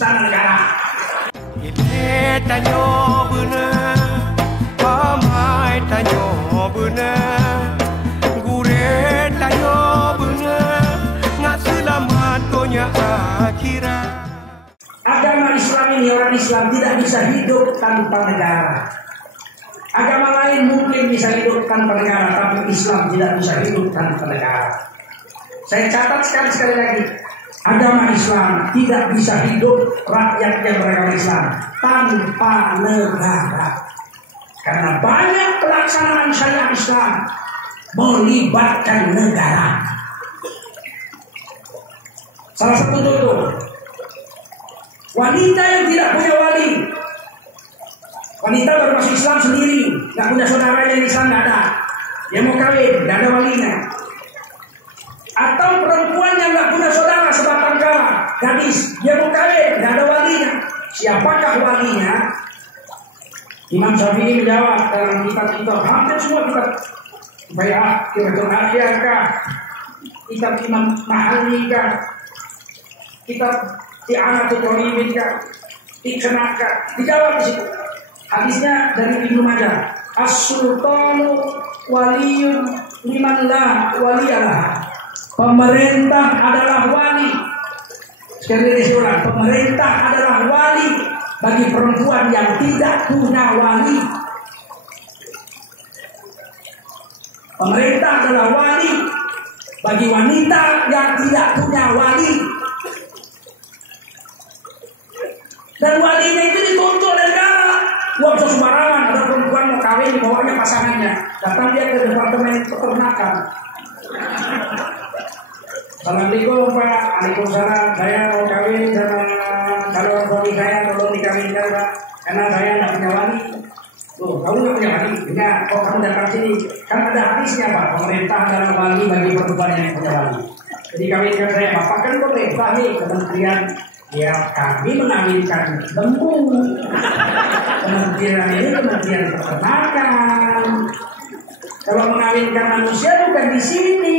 istana negara. Tanyo bener, pamai tanyo bener, gure tanyo bener, nggak selamat dunia akhirat. Agama Islam ini, orang Islam tidak bisa hidup tanpa negara. Agama lain mungkin bisa hidup tanpa negara, tapi Islam tidak bisa hidup tanpa negara. Saya catat sekali lagi, agama Islam tidak bisa hidup, rakyat yang beragama Islam tanpa negara. Karena banyak pelaksanaan syariat Islam melibatkan negara. Salah satu contoh, wanita yang tidak punya wali, wanita baru masuk Islam sendiri, nggak punya saudara yang Islam, nggak ada, dia mau kawin, nggak ada walinya. Atau perempuan yang nggak punya saudara sebatang kara, gadis, dia mau kawin, nggak ada walinya. Siapakah walinya? Imam Syafi'i menjawab dalam kitab-kitab, hampir semua kitab Bai'ah, kitab Al-Akhir kah, kitab Imam Mahalli kah, kitab I'anatul Talibin kah, Iqna kah, dijawab di situ. Hadisnya dari Ibnu Majah, As-Sultanu waliyun liman la waliyalah. Pemerintah adalah wali. Sekali lagi saya ulang, pemerintah adalah wali bagi perempuan yang tidak punya wali. Pemerintah adalah wali bagi wanita yang tidak punya wali. Dan walinya itu dituntut negara. Uang sembarangan, ada perempuan mau kawin dibawanya pasangannya, datang dia ke departemen peternakan. Assalamualaikum Pak. Waalaikumsalam. Saya mau kawin sama calon suami saya, tolong dikawinkan Pak. Karena saya tidak punya wali. Tuh, kamu nggak punya wali? Enggak. Kok kamu datang sini? Kan ada hadisnya Pak. Pemerintah adalah wali bagi perempuan yang punya wali. Jadi kawinkan saya. Bapak kan boleh. Pak nih kementerian. Ya kami mengawinkan lembu. Kementerian ini kementerian peternakan. Kalau mengawinkan manusia bukan di sini.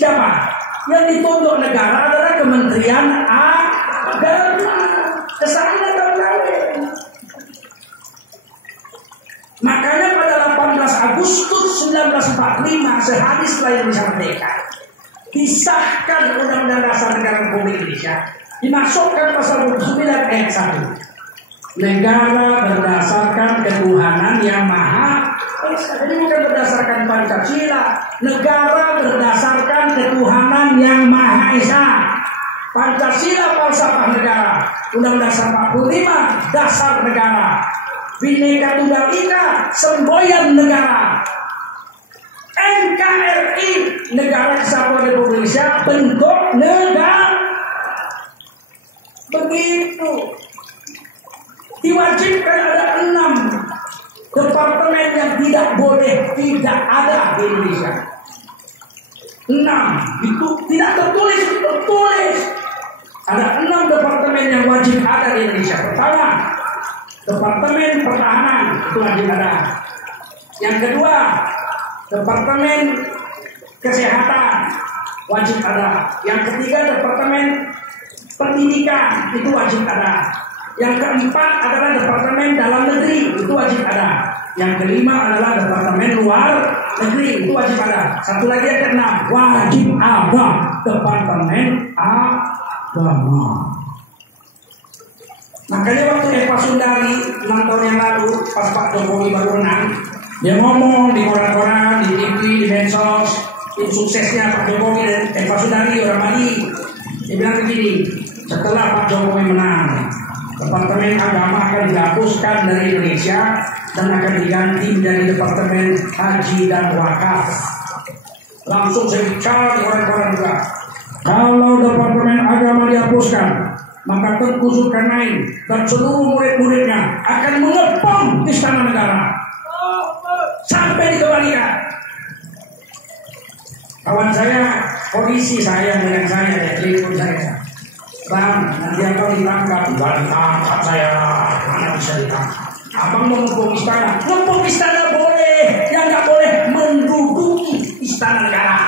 Siapa? Yang dituntut negara adalah Kementerian Agama. Kesana kawin. Makanya pada 18 Agustus 1945, sehari setelah Indonesia merdeka, disahkan Undang-Undang Dasar Negara Republik Indonesia, dimasukkan pasal 29 ayat 1. Negara berdasarkan ketuhanan yang maha esa. Jadi bukan berdasarkan Pancasila. Negara berdasarkan ketuhanan yang maha esa. Pancasila falsafah negara. Undang-Undang 45 dasar negara. Bhinneka Tunggal Ika semboyan negara. NKRI Negara Kesatuan Republik Indonesia bentuk negara. Begitu. Diwajibkan ada 6 departemen yang tidak boleh tidak ada di Indonesia. 6 itu tidak tertulis, tertulis. Ada 6 departemen yang wajib ada di Indonesia. Pertama, Departemen Pertahanan itu wajib ada. Yang kedua, Departemen Kesehatan wajib ada. Yang ketiga, Departemen Pendidikan itu wajib ada. Yang keempat adalah Departemen Dalam Negeri, itu wajib ada. Yang kelima adalah Departemen Luar Negeri, itu wajib ada. Satu lagi yang keenam, wajib ada Departemen Agama. Makanya waktu Eva Sundari 6 tahun yang lalu, pas Pak Jokowi baru menang, dia ngomong di koran-koran, di TV, di medsos, tim suksesnya Pak Jokowi dan Eva Sundari orang Bali. Dia bilang begini, setelah Pak Jokowi menang, Departemen Agama akan dihapuskan dari Indonesia dan akan diganti menjadi Departemen Haji dan Wakaf. Langsung saya bicara di koran-koran juga. Kalau Departemen Agama dihapuskan, maka Tengku Zulkarnain dan seluruh murid-muridnya akan mengepung istana negara sampai dikembalikan. Kawan saya, polisi saya dengan saya, dia telepon saya. Bang, nanti abang ditangkap. Gak ditangkap saya, mana bisa ditangkap. Abang mau ngepung istana. Ngepung istana boleh, yang gak boleh menduduki istana negara.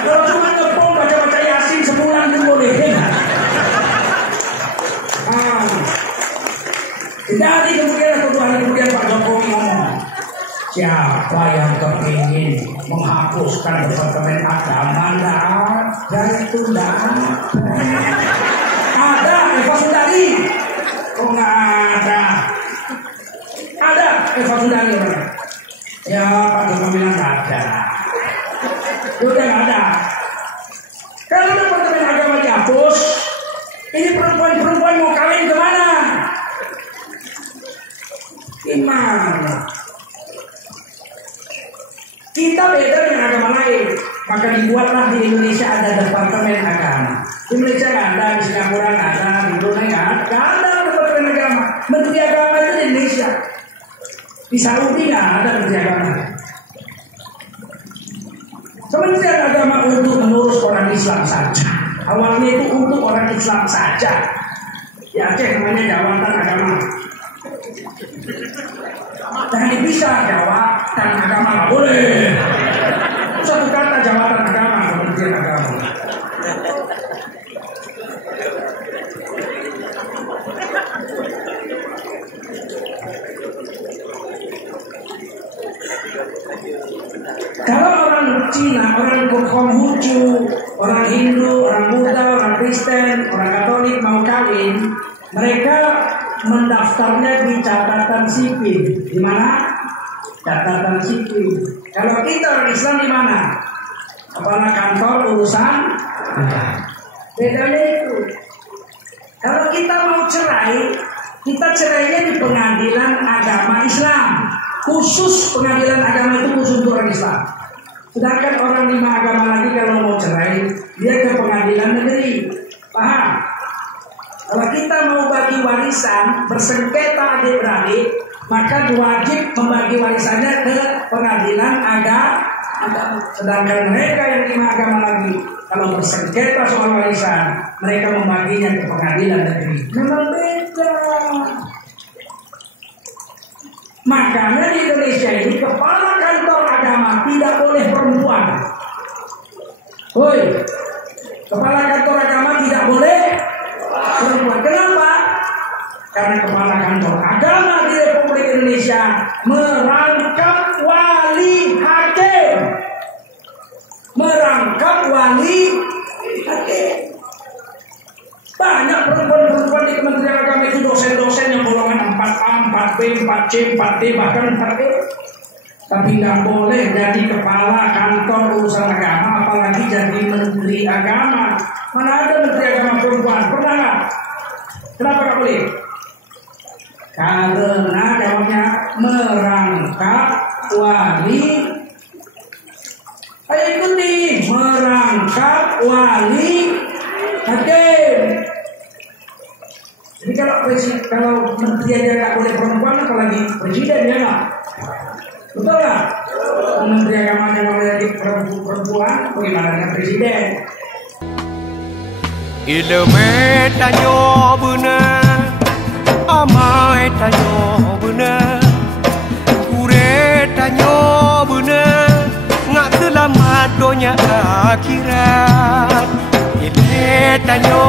Kalau cuma ngepung baca-baca Yasin sebulan itu boleh. Siapa yang kepingin menghapuskan Departemen Agama? Dari itu enggak ada. Eva Sundari. Oh nggak ada. Ada Eva Sundari mana? Ya Pak Jokowi bilang nggak ada. Udah nggak ada. Kalau Departemen Agama dihapus, ini perempuan-perempuan mau kawin kemana? Gimana? Kita beda dengan agama lain, maka dibuatlah di Indonesia ada Departemen Agama. Di Malaysia nggak ada, di Singapura nggak ada, di Brunei nggak ada Departemen Agama. Menteri Agama itu di Indonesia. Di Saudi nggak ada Menteri Agama. Kementerian Agama untuk mengurus orang Islam saja. Awalnya itu untuk orang Islam saja. Di Aceh namanya Jawatan Agama. Jangan bisa jawatan agama nggak boleh. Satu kata jawatan agama, Kementerian Agama. Kalau orang Cina, orang Konghucu, orang Hindu, orang Buddha, orang Kristen, orang Katolik mau kawin, mereka mendaftarnya di catatan sipil. Di mana? Catatan sipil. Kalau kita orang Islam di mana? Kepala kantor urusan. Bedanya itu. Kalau kita mau cerai, kita cerainya di pengadilan agama Islam. Khusus pengadilan agama itu khusus untuk orang Islam. Sedangkan orang lima agama lagi kalau mau cerai, dia ke pengadilan negeri. Paham? Kalau kita mau bagi warisan, bersengketa adik-beradik, maka wajib membagi warisannya ke pengadilan agama. Sedangkan mereka yang lima agama lagi, kalau bersengketa soal warisan, mereka membaginya ke pengadilan negeri. Memang beda. Makanya di Indonesia ini kepala kantor agama tidak boleh perempuan. Woi, kepala kantor agama tidak boleh perempuan. Kenapa? Karena kepala kantor agama di Republik Indonesia merangkap wali hakim. Merangkap wali hakim. Banyak perempuan-perempuan di Kementerian Agama itu dosen-dosen yang golongan 4A, 4B, 4C, 4D, bahkan 4E. Tapi nggak boleh jadi kepala kantor urusan agama, apalagi jadi menteri agama. Mana ada menteri agama perempuan? Pernah nggak? Kenapa nggak boleh? Karena jawabnya merangkap wali. Ayo ikuti, merangkap wali hakim. Jadi kalau menteri aja nggak boleh perempuan, apalagi presiden ya nggak? Betul nggak? Menteri agama yang boleh perempuan, bagaimana dengan presiden? Ilmu tanyo benar, amai tanyo benar, kure tanyo benar, ngak selamat dunia akhirat. Ilmu tanyo